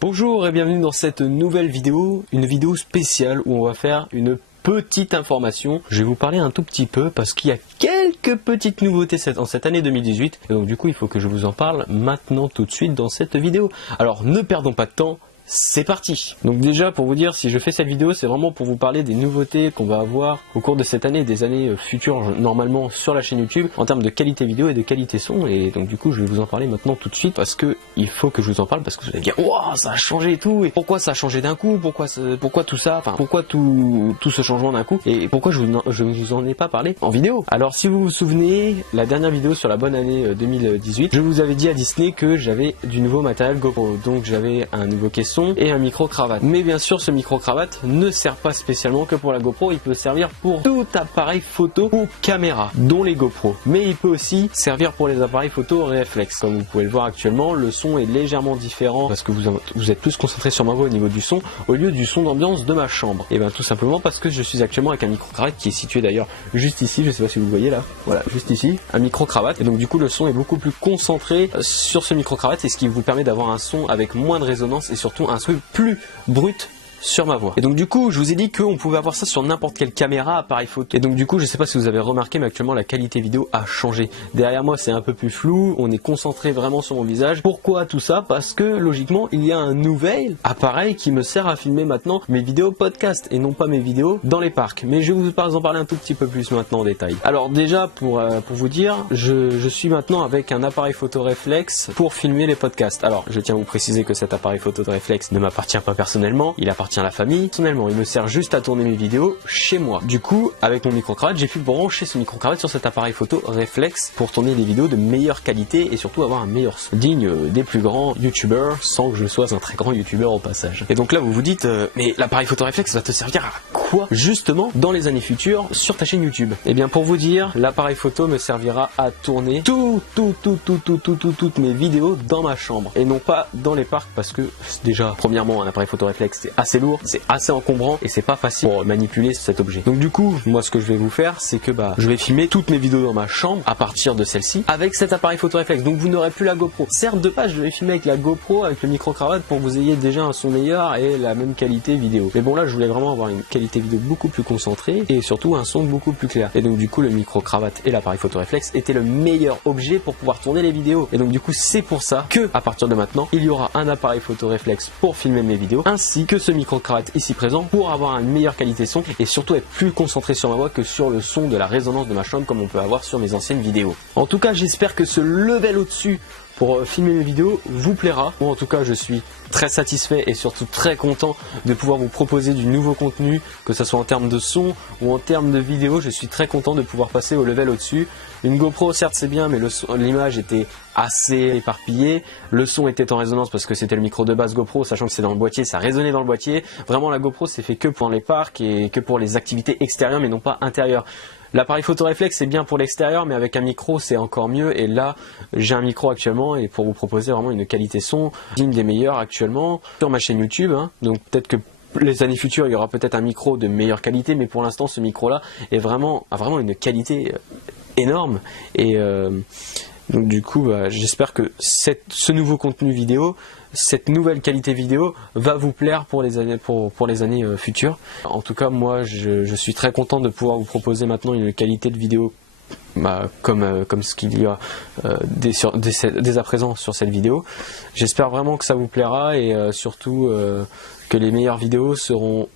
Bonjour et bienvenue dans cette nouvelle vidéo, une vidéo spéciale où on va faire une petite information. Je vais vous parler un tout petit peu parce qu'il y a quelques petites nouveautés en cette année 2018 et donc du coup il faut que je vous en parle maintenant tout de suite dans cette vidéo. Alors ne perdons pas de temps. C'est parti. Donc déjà pour vous dire, si je fais cette vidéo, c'est vraiment pour vous parler des nouveautés qu'on va avoir au cours de cette année et des années futures normalement sur la chaîne YouTube en termes de qualité vidéo et de qualité son. Et donc du coup je vais vous en parler maintenant tout de suite parce que il faut que je vous en parle parce que vous allez dire waouh ça a changé et tout, et pourquoi ça a changé d'un coup, pourquoi tout ça, enfin pourquoi tout ce changement d'un coup et pourquoi je ne vous en ai pas parlé en vidéo. Alors si vous vous souvenez, la dernière vidéo sur la bonne année 2018, je vous avais dit à Disney que j'avais du nouveau matériel GoPro, donc j'avais un nouveau caisson et un micro-cravate. Mais bien sûr ce micro-cravate ne sert pas spécialement que pour la GoPro, il peut servir pour tout appareil photo ou caméra, dont les GoPro. Mais il peut aussi servir pour les appareils photo réflexe. Comme vous pouvez le voir actuellement, le son est légèrement différent parce que vous êtes plus concentré sur ma voix au niveau du son, au lieu du son d'ambiance de ma chambre. Et bien tout simplement parce que je suis actuellement avec un micro-cravate qui est situé d'ailleurs juste ici, je sais pas si vous le voyez là, voilà, juste ici, un micro-cravate. Et donc du coup le son est beaucoup plus concentré sur ce micro-cravate, et ce qui vous permet d'avoir un son avec moins de résonance et surtout un son plus brut sur ma voix. Et donc du coup je vous ai dit qu'on pouvait avoir ça sur n'importe quelle caméra, appareil photo. Et donc du coup je sais pas si vous avez remarqué, mais actuellement la qualité vidéo a changé. Derrière moi c'est un peu plus flou, on est concentré vraiment sur mon visage. Pourquoi tout ça? Parce que logiquement il y a un nouvel appareil qui me sert à filmer maintenant mes vidéos podcast et non pas mes vidéos dans les parcs. Mais je vais vous en parler un tout petit peu plus maintenant en détail. Alors déjà pour vous dire, je suis maintenant avec un appareil photo réflexe pour filmer les podcasts. Alors je tiens à vous préciser que cet appareil photo réflexe ne m'appartient pas personnellement, il appartient à la famille. Personnellement, il me sert juste à tourner mes vidéos chez moi. Du coup, avec mon micro-cravate, j'ai pu brancher ce micro-cravate sur cet appareil photo réflexe pour tourner des vidéos de meilleure qualité et surtout avoir un meilleur son, digne des plus grands youtubeurs, sans que je sois un très grand youtubeur au passage. Et donc là, vous vous dites, mais l'appareil photo réflexe va te servir à quoi justement dans les années futures sur ta chaîne YouTube? Et bien pour vous dire, l'appareil photo me servira à tourner toutes mes vidéos dans ma chambre et non pas dans les parcs, parce que déjà, premièrement, un appareil photo réflexe c'est assez lourd, c'est assez encombrant et c'est pas facile pour manipuler cet objet. Donc du coup, moi ce que je vais vous faire, c'est que je vais filmer toutes mes vidéos dans ma chambre à partir de celle-ci avec cet appareil photo réflexe. Donc vous n'aurez plus la GoPro. Certes de base, je vais filmer avec la GoPro, avec le micro-cravate pour que vous ayez déjà un son meilleur et la même qualité vidéo. Mais bon là, je voulais vraiment avoir une qualité vidéo beaucoup plus concentrée et surtout un son beaucoup plus clair. Et donc du coup, le micro-cravate et l'appareil photo réflexe étaient le meilleur objet pour pouvoir tourner les vidéos. Et donc du coup, c'est pour ça que à partir de maintenant, il y aura un appareil photo réflexe pour filmer mes vidéos, ainsi que ce micro-cravate ici présent pour avoir une meilleure qualité son et surtout être plus concentré sur ma voix que sur le son de la résonance de ma chambre comme on peut avoir sur mes anciennes vidéos. En tout cas, j'espère que ce level au-dessus pour filmer mes vidéos vous plaira. Moi en tout cas je suis très satisfait et surtout très content de pouvoir vous proposer du nouveau contenu, que ce soit en termes de son ou en termes de vidéo. Je suis très content de pouvoir passer au level au-dessus. Une GoPro certes c'est bien, mais l'image était assez éparpillée, le son était en résonance parce que c'était le micro de base GoPro, sachant que c'est dans le boîtier, ça résonnait dans le boîtier. Vraiment la GoPro c'est fait que pour les parcs et que pour les activités extérieures mais non pas intérieures. L'appareil photo réflexe c'est bien pour l'extérieur, mais avec un micro c'est encore mieux, et là j'ai un micro actuellement et pour vous proposer vraiment une qualité son digne des meilleurs actuellement sur ma chaîne YouTube, hein. Donc peut-être que les années futures il y aura peut-être un micro de meilleure qualité, mais pour l'instant ce micro là a vraiment une qualité énorme et donc du coup j'espère que ce nouveau contenu vidéo, cette nouvelle qualité vidéo va vous plaire pour les années futures. En tout cas moi je suis très content de pouvoir vous proposer maintenant une qualité de vidéo comme ce qu'il y a dès à présent sur cette vidéo. J'espère vraiment que ça vous plaira et surtout que les meilleures vidéos seront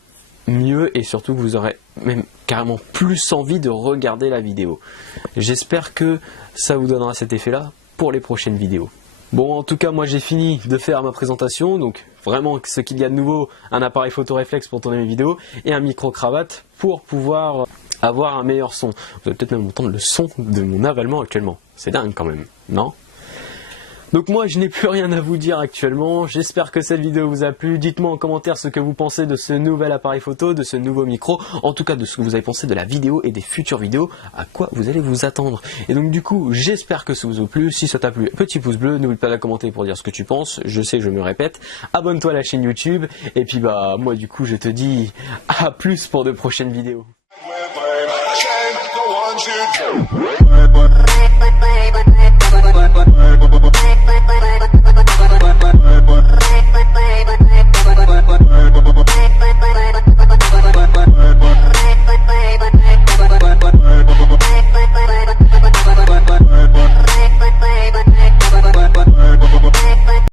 mieux et surtout que vous aurez même carrément plus envie de regarder la vidéo. J'espère que ça vous donnera cet effet là pour les prochaines vidéos. Bon, en tout cas moi j'ai fini de faire ma présentation, donc vraiment ce qu'il y a de nouveau, un appareil photo réflexe pour tourner mes vidéos et un micro-cravate pour pouvoir avoir un meilleur son. Vous allez peut-être même entendre le son de mon avalement actuellement, c'est dingue quand même, non ? Donc moi je n'ai plus rien à vous dire actuellement, j'espère que cette vidéo vous a plu. Dites-moi en commentaire ce que vous pensez de ce nouvel appareil photo, de ce nouveau micro, en tout cas de ce que vous avez pensé de la vidéo et des futures vidéos, à quoi vous allez vous attendre. Et donc du coup j'espère que ça vous a plu. Si ça t'a plu, petit pouce bleu, n'oublie pas de commenter pour dire ce que tu penses, je sais je me répète, abonne-toi à la chaîne YouTube, et puis moi du coup je te dis à plus pour de prochaines vidéos. One, two, three.